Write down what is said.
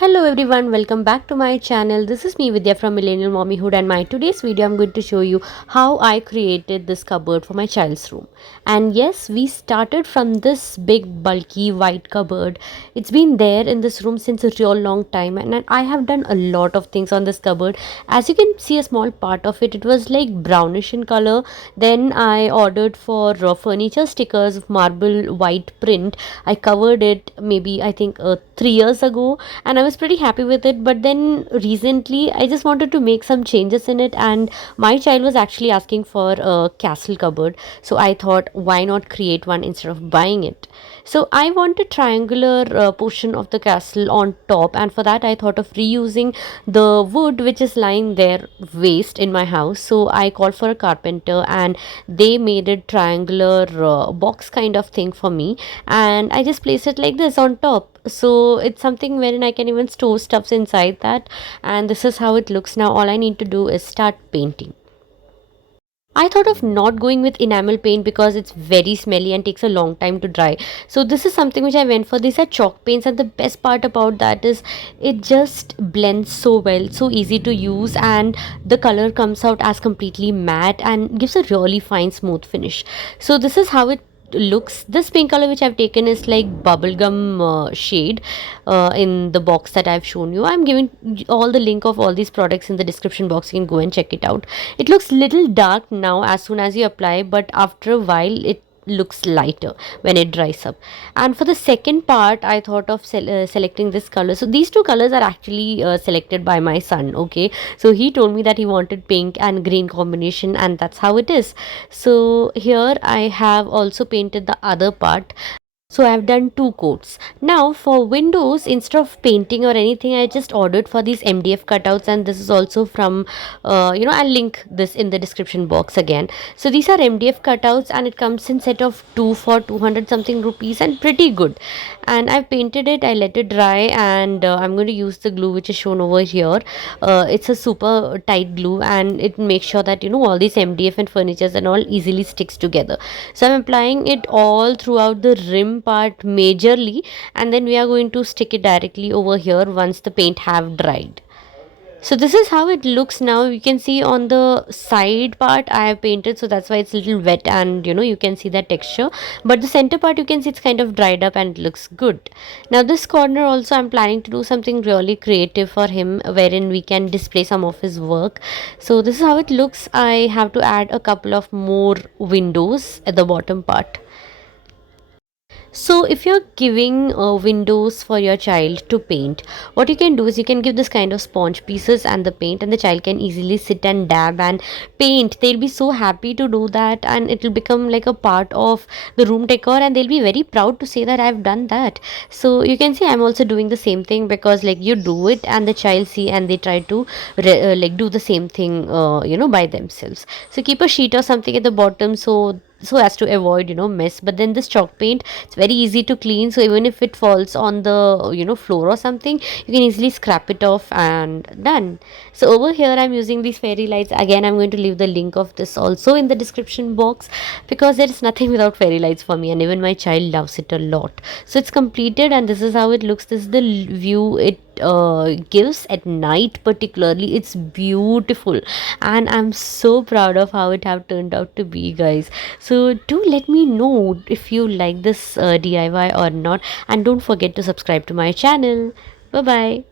Hello everyone, welcome back to my channel. This is me Vidya from Millennial Mommyhood, and my today's video I'm going to show you how I created this cupboard for my child's room. And yes, we started from this big bulky white cupboard. It's been there in this room since a real long time, and I have done a lot of things on this cupboard. As you can see, a small part of it was like brownish in color. Then I ordered for furniture stickers of marble white print. I covered it maybe I think 3 years ago, and I was pretty happy with it. But then recently I just wanted to make some changes in it, and my child was actually asking for a castle cupboard, so I thought why not create one instead of buying it. So I want a triangular portion of the castle on top, and for that I thought of reusing the wood which is lying there waste in my house. So I called for a carpenter, and they made a triangular box kind of thing for me, and I just placed it like this on top. So it's something wherein I can even store stuffs inside that, and this is how it looks now. All I need to do is start painting. I thought of not going with enamel paint because it's very smelly and takes a long time to dry. So this is something which I went for. These are chalk paints, and the best part about that is it just blends so well, so easy to use, and the color comes out as completely matte and gives a really fine smooth finish. So this is how it looks. This pink color which I've taken is like bubblegum shade in the box that I've shown you. I'm giving all the link of all these products in the description box. You can go and check it out. It looks little dark now as soon as you apply, but after a while it looks lighter when it dries up. And for the second part I thought of selecting this color. So these two colors are actually selected by my son. Okay, so he told me that he wanted pink and green combination, and that's how it is. So here I have also painted the other part. So I've done two coats. Now for windows, instead of painting or anything, I just ordered for these MDF cutouts, and this is also from I'll link this in the description box again. So these are MDF cutouts, and it comes in set of two for 200 something rupees, and pretty good. And I've painted it, I let it dry, and I'm going to use the glue which is shown over here. It's a super tight glue, and it makes sure that all these MDF and furnitures and all easily sticks together. So I'm applying it all throughout the rim part majorly, and then we are going to stick it directly over here once the paint have dried. So this is how it looks now. You can see on the side part I have painted, so that's why it's a little wet, and you can see that texture. But the center part, you can see it's kind of dried up and it looks good. Now this corner also I'm planning to do something really creative for him, wherein we can display some of his work. So this is how it looks. I have to add a couple of more windows at the bottom part. So if you're giving windows for your child to paint, what you can do is you can give this kind of sponge pieces and the paint, and the child can easily sit and dab and paint. They'll be so happy to do that, and it will become like a part of the room decor, and they'll be very proud to say that I've done that. So you can see I'm also doing the same thing, because like you do it and the child see, and they try to like do the same thing by themselves. So keep a sheet or something at the bottom, so as to avoid mess. But then this chalk paint, it's very easy to clean, so even if it falls on the floor or something, you can easily scrap it off and done. So over here I'm using these fairy lights. Again, I'm going to leave the link of this also in the description box, because there is nothing without fairy lights for me, and even my child loves it a lot. So it's completed, and this is how it looks. This is the view it gives at night. Particularly, it's beautiful, and I'm so proud of how it have turned out to be, guys. So do let me know if you like this DIY or not, and don't forget to subscribe to my channel. Bye bye.